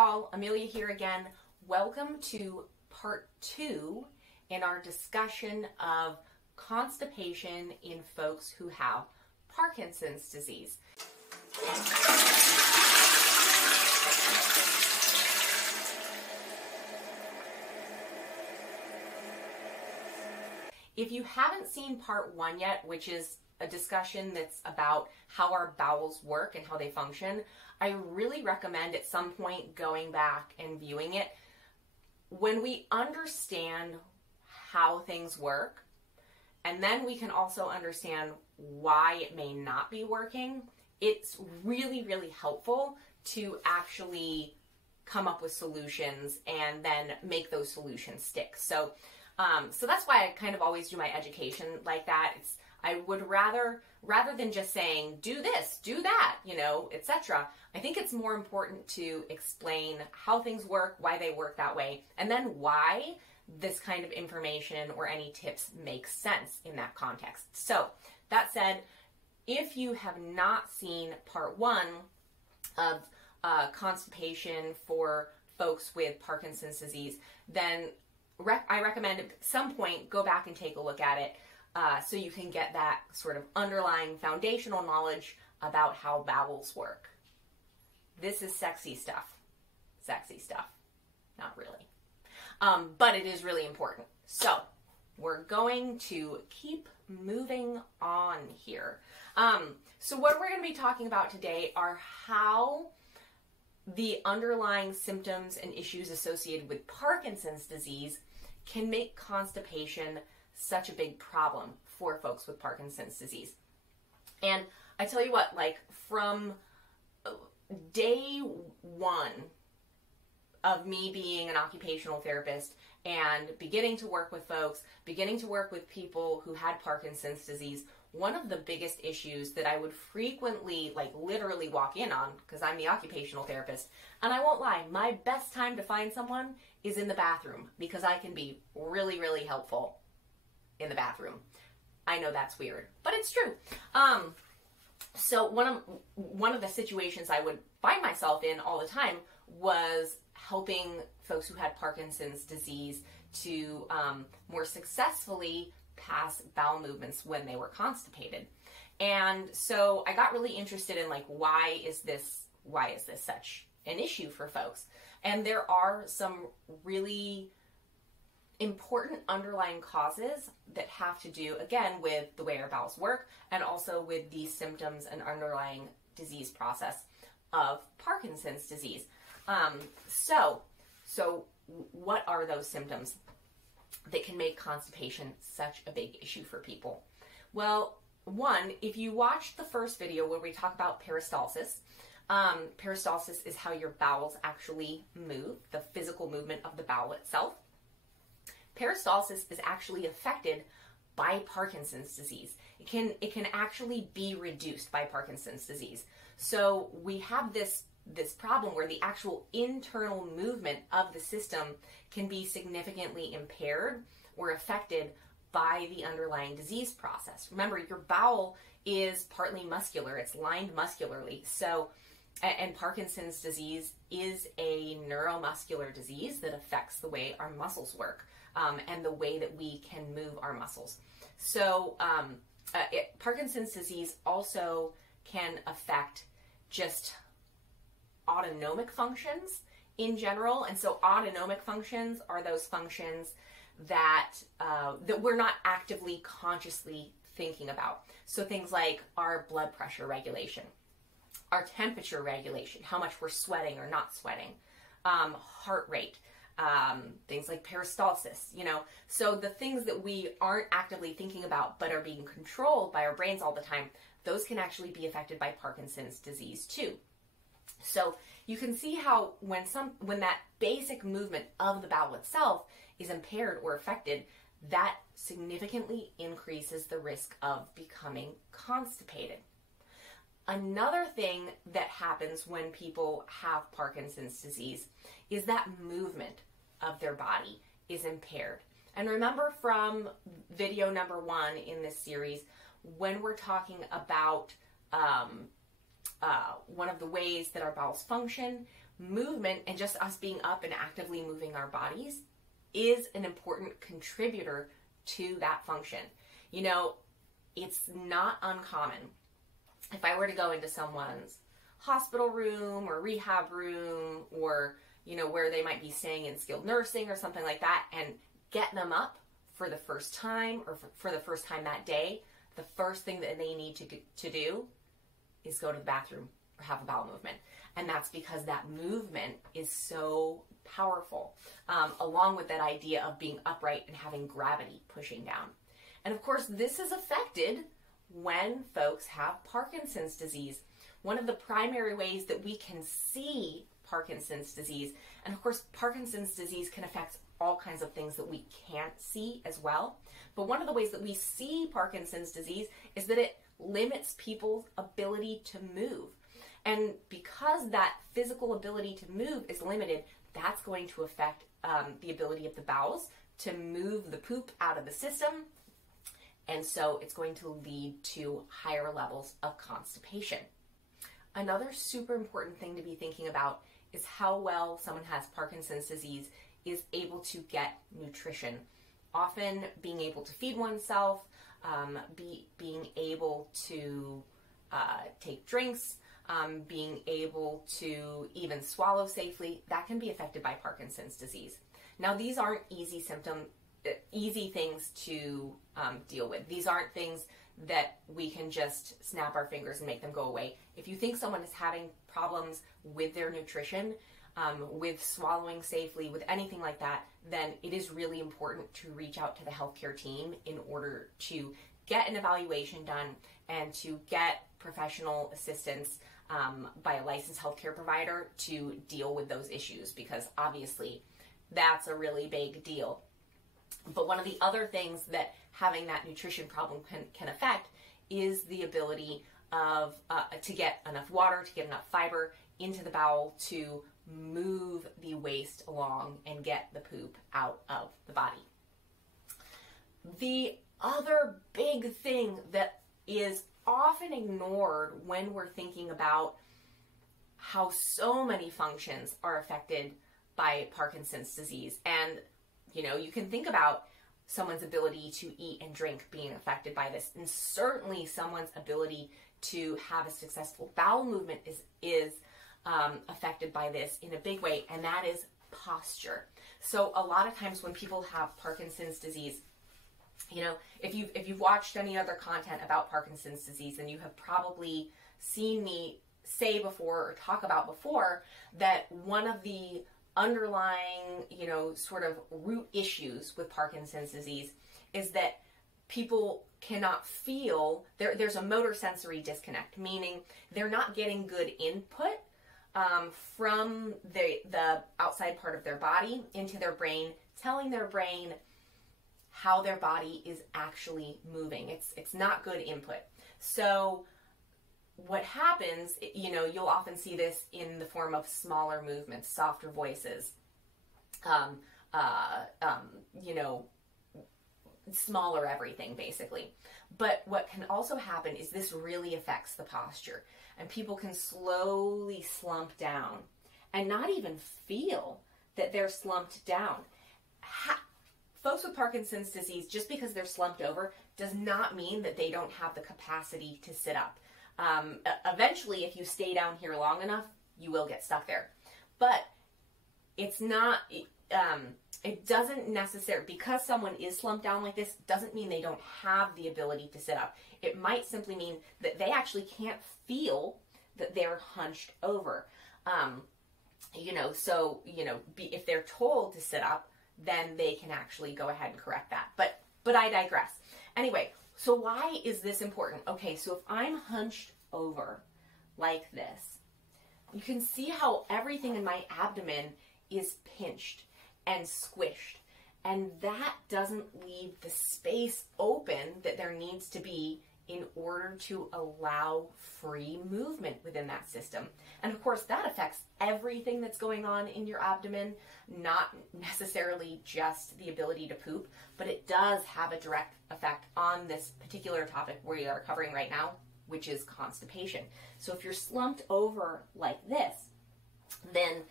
y'all, Amelia here again. Welcome to part 2 in our discussion of constipation in folks who have Parkinson's disease. If you haven't seen part 1 yet, which is a discussion that's about how our bowels work and how they function, I really recommend at some point going back and viewing it. When we understand how things work, and then we can also understand why it may not be working, it's really, really helpful to actually come up with solutions and then make those solutions stick. So that's why I kind of always do my education like that. I would rather than just saying, do this, do that, etc. I think it's more important to explain how things work, why they work that way, and then why this kind of information or any tips make sense in that context. So that said, if you have not seen part 1 of constipation for folks with Parkinson's disease, then I recommend at some point go back and take a look at it so you can get that sort of underlying foundational knowledge about how bowels work. This is sexy stuff. Sexy stuff. Not really. But it is really important. So we're going to keep moving on here. So what we're going to be talking about today are how the underlying symptoms and issues associated with Parkinson's disease can make constipation such a big problem for folks with Parkinson's disease. And I tell you what, like from day 1 of me being an occupational therapist and beginning to work with folks, beginning to work with people who had Parkinson's disease, one of the biggest issues that I would frequently, like literally walk in on, because I'm the occupational therapist, and I won't lie, my best time to find someone is in the bathroom, because I can be really, really helpful in the bathroom. I know that's weird, but it's true. So one of the situations I would find myself in all the time was helping folks who had Parkinson's disease to more successfully pass bowel movements when they were constipated. And so I got really interested in like, why is this such an issue for folks? And there are some really important underlying causes that have to do, again, with the way our bowels work and also with the symptoms and underlying disease process of Parkinson's disease. So what are those symptoms that can make constipation such a big issue for people? Well, one, if you watched the first video where we talk about peristalsis, peristalsis is how your bowels actually move, the physical movement of the bowel itself. Peristalsis is actually affected by Parkinson's disease. It can actually be reduced by Parkinson's disease. So we have this problem where the actual internal movement of the system can be significantly impaired or affected by the underlying disease process. Remember, your bowel is partly muscular. It's lined muscularly. So, and Parkinson's disease is a neuromuscular disease that affects the way our muscles work and the way that we can move our muscles. So Parkinson's disease also can affect just autonomic functions in general. And so autonomic functions are those functions that we're not actively consciously thinking about. So things like our blood pressure regulation, our temperature regulation, how much we're sweating or not sweating, heart rate, things like peristalsis, So the things that we aren't actively thinking about but are being controlled by our brains all the time, those can actually be affected by Parkinson's disease too. So you can see how when that basic movement of the bowel itself is impaired or affected, that significantly increases the risk of becoming constipated. Another thing that happens when people have Parkinson's disease is that movement of their body is impaired. And remember from video number 1 in this series, when we're talking about one of the ways that our bowels function, movement and just us being up and actively moving our bodies is an important contributor to that function. You know, it's not uncommon. If I were to go into someone's hospital room or rehab room, or, you know, where they might be staying in skilled nursing or something like that, and get them up for the first time or for the first time that day, the first thing that they need to do is go to the bathroom or have a bowel movement. And that's because that movement is so powerful, along with that idea of being upright and having gravity pushing down. And of course, this is affected when folks have Parkinson's disease. One of the primary ways that we can see Parkinson's disease, and of course, Parkinson's disease can affect all kinds of things that we can't see as well. But one of the ways that we see Parkinson's disease is that it limits people's ability to move. And because that physical ability to move is limited, that's going to affect the ability of the bowels to move the poop out of the system. And so it's going to lead to higher levels of constipation. Another super important thing to be thinking about is how well someone has Parkinson's disease is able to get nutrition. Often being able to feed oneself, being able to take drinks, being able to even swallow safely, that can be affected by Parkinson's disease. Now, these aren't easy things to deal with. These aren't things that we can just snap our fingers and make them go away. If you think someone is having problems with their nutrition, with swallowing safely, with anything like that, then it is really important to reach out to the healthcare team in order to get an evaluation done and to get professional assistance by a licensed healthcare provider to deal with those issues, because obviously that's a really big deal. But one of the other things that having that nutrition problem can affect is the ability of to get enough water, to get enough fiber into the bowel to move the waste along and get the poop out of the body. The other big thing that is often ignored when we're thinking about how so many functions are affected by Parkinson's disease, and you know, you can think about someone's ability to eat and drink being affected by this, and certainly someone's ability to have a successful bowel movement is affected by this in a big way, and that is posture. So a lot of times when people have Parkinson's disease, you know, if you've watched any other content about Parkinson's disease, then you have probably seen me say before or talk about before that one of the underlying, you know, sort of root issues with Parkinson's disease is that people cannot feel, there's a motor sensory disconnect, meaning they're not getting good input from the outside part of their body into their brain, telling their brain how their body is actually moving. It's not good input. So what happens, you know, you'll often see this in the form of smaller movements, softer voices, you know, smaller everything basically. But what can also happen is this really affects the posture, and people can slowly slump down and not even feel that they're slumped down. Folks with Parkinson's disease, just because they're slumped over, does not mean that they don't have the capacity to sit up. Eventually, if you stay down here long enough, you will get stuck there. But it's not, it doesn't necessarily, because someone is slumped down like this, doesn't mean they don't have the ability to sit up. It might simply mean that they actually can't feel that they're hunched over. You know, so, you know, if they're told to sit up, then they can actually go ahead and correct that. But I digress. Anyway, so why is this important? Okay, so if I'm hunched over like this, you can see how everything in my abdomen is pinched and squished. And that doesn't leave the space open that there needs to be in order to allow free movement within that system. And of course, that affects everything that's going on in your abdomen, not necessarily just the ability to poop, but it does have a direct effect on this particular topic we are covering right now, which is constipation. So if you're slumped over like this, then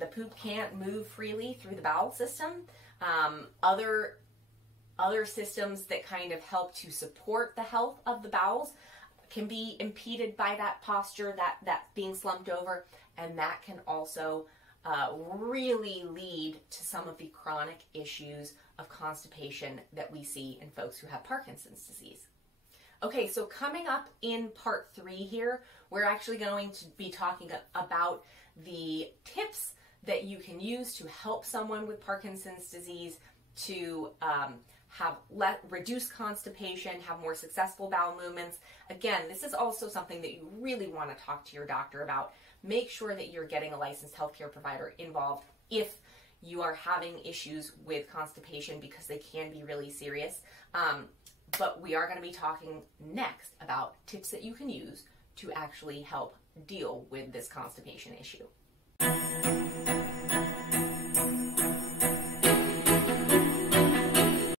the poop can't move freely through the bowel system. Other systems that kind of help to support the health of the bowels can be impeded by that posture, that being slumped over, and that can also really lead to some of the chronic issues of constipation that we see in folks who have Parkinson's disease. Okay, so coming up in part 3 here, we're actually going to be talking about the tips that you can use to help someone with Parkinson's disease to reduce constipation, have more successful bowel movements. Again, this is also something that you really want to talk to your doctor about. Make sure that you're getting a licensed healthcare provider involved if you are having issues with constipation, because they can be really serious. But we are going to be talking next about tips that you can use to actually help deal with this constipation issue.